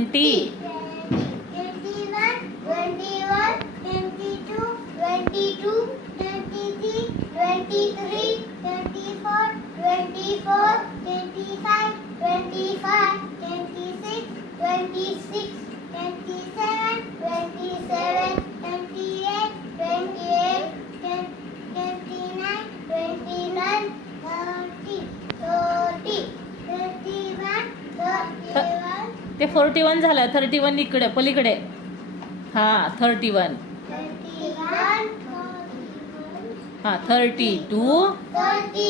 20. 21, 22, 23, 24, 25, 26, 27, 28, 29, 30, 31, ते 41 झालं. 31 इकडे पलीकडे. हां 31. 32, 32,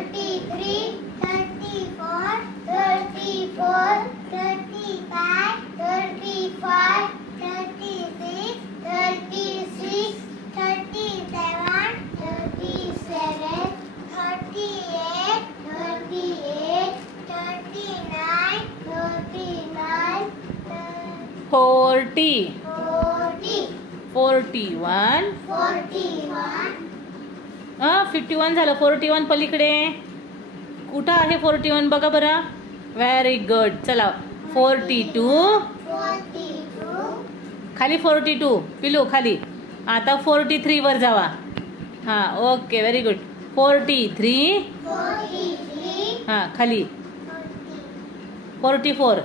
33, 34, 35, 36, 37, 40, 41, 51 झालं. 41 पलीकडे. कुठं आहे 41 बघा बरं. Very good. चला 42, खाली 42 पिलू खाली. आता 43 वर जावा. हां ओके व्हेरी गुड. 43 हां खाली. 44